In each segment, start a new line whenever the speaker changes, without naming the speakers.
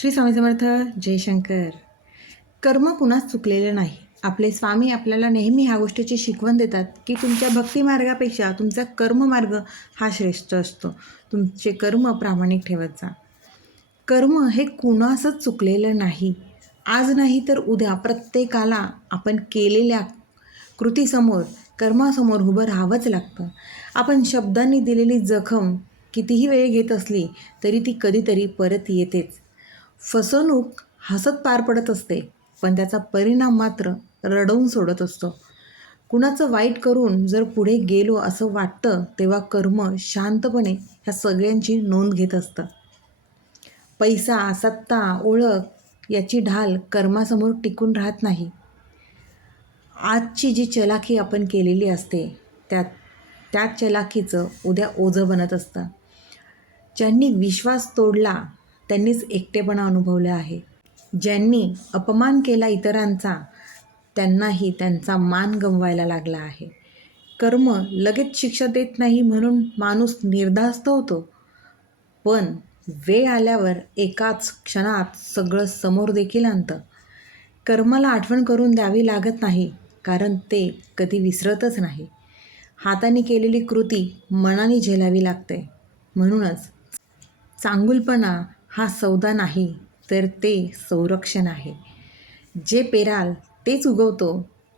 श्री स्वामी समर्थ जयशंकर कर्म कुणाच चुकलेलं नाही. आपले स्वामी आपल्याला नेहमी ह्या गोष्टीची शिकवण देतात की तुमच्या भक्तिमार्गापेक्षा तुमचा कर्ममार्ग हा श्रेष्ठ असतो. तुमचे कर्म प्रामाणिक ठेवत जा. कर्म हे कुणासच चुकलेलं नाही. आज नाही तर उद्या प्रत्येकाला आपण केलेल्या कृतीसमोर कर्मासमोर उभं राहावंच लागतं. आपण शब्दांनी दिलेली जखम कितीही वेळ घेत असली तरी ती कधीतरी परत येतेच. फसवणूक हसत पार पडत असते पण त्याचा परिणाम मात्र रडवून सोडत असतो. कुणाचं वाईट करून जर पुढे गेलो असं वाटतं तेव्हा कर्म शांतपणे ह्या सगळ्यांची नोंद घेत असतं. पैसा सत्ता ओळख याची ढाल कर्मासमोर टिकून राहत नाही. आजची जी चलाखी आपण केलेली असते त्यात त्या चलाखीचं उद्या ओझं बनत असतं. ज्यांनी विश्वास तोडला त्यांनीच एकटेपणा अनुभवला आहे. ज्यांनी अपमान केला इतरांचा त्यांनाही त्यांचा मान गमवायला लागला आहे. कर्म लगेच शिक्षा देत नाही म्हणून माणूस निर्धास्त होतो. पण वेळ आल्यावर एकाच क्षणात सगळं समोर देखील आणतं. कर्माला आठवण करून द्यावी लागत नाही कारण ते कधी विसरतच नाही. हाताने केलेली कृती मनाने झेलावी लागते. म्हणूनच चांगुलपणा हा सौदा नाही तर ते संरक्षण आहे. जे पेराल तेच उगवतो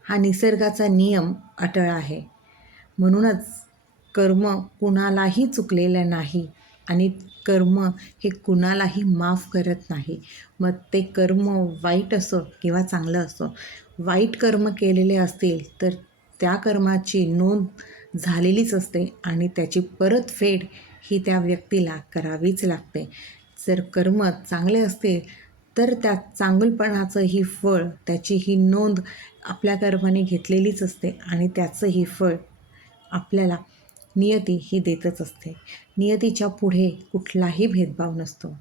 हा निसर्गाचा नियम अटळ आहे. म्हणूनच कर्म कुणालाही चुकलेलं नाही आणि कर्म हे कुणालाही माफ करत नाही. मग ते कर्म वाईट असो किंवा चांगलं असो वाईट कर्म केलेले असतील तर त्या कर्माची नोंद झालेलीच असते आणि त्याची परतफेड ही त्या व्यक्तीला करावीच लागते. जर कर्म चांगले असतील तर त्या चांगलपणाचं ही फळ त्याची ही नोंद आपल्या कर्माने घेतलेलीच असते आणि त्याचं ही फळ आपल्याला नियती ही देतच असते. नियतीच्या पुढे कुठलाही भेदभाव नसतो.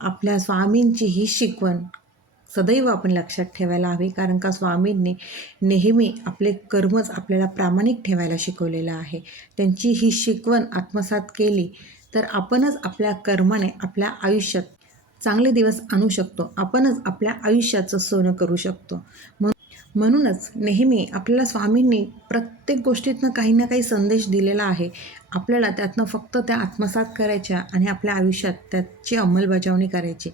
आपल्या स्वामींची ही शिकवण सदैव आपण लक्षात ठेवायला हवी कारण का स्वामींनी नेहमी आपले कर्मच आपल्याला प्रामाणिक ठेवायला शिकवलेलं आहे. त्यांची ही शिकवण आत्मसात केली तर आपणच आपल्या कर्माने आपल्या आयुष्यात चांगले दिवस आणू शकतो. आपणच आपल्या आयुष्याचं सोनं करू शकतो. म्हणून म्हणूनच नेहमी आपल्याला स्वामींनी प्रत्येक गोष्टीतनं काही ना काही संदेश दिलेला आहे. आपल्याला त्यातनं फक्त त्या आत्मसात करायच्या आणि आपल्या आयुष्यात त्याची अंमलबजावणी करायची.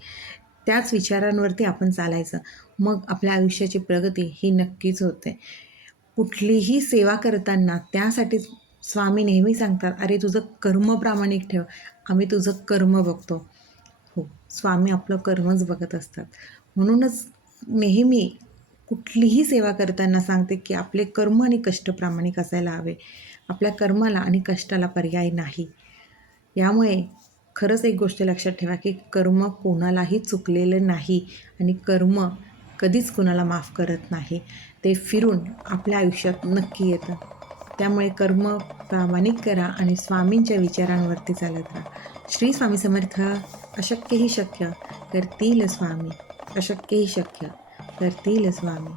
त्याच विचारांवरती आपण चालायचं. मग आपल्या आयुष्याची प्रगती ही नक्कीच होते. कुठलीही सेवा करताना त्यासाठीच स्वामी नेहमी सांगतात अरे तुझं कर्म प्रामाणिक ठेव आम्ही तुझं कर्म बघतो. हो स्वामी आपलं कर्मच बघत असतात. म्हणूनच नेहमी कुठलीही सेवा करताना सांगते की आपले कर्म आणि कष्ट प्रामाणिक असायला हवे. आपल्या कर्माला आणि कष्टाला पर्याय नाही. यामुळे खरंच एक गोष्ट लक्षात ठेवा की कर्म कोणालाही चुकलेलं नाही आणि कर्म कधीच कोणाला माफ करत नाही. ते फिरून आपल्या आयुष्यात नक्की येतं. त्यामुळे कर्म प्रामाणिक करा आणि स्वामींच्या विचारांवरती चालत राहा. श्री स्वामी समर्थ अशक्यही शक्य करतील स्वामी. अशक्यही शक्य करतील स्वामी.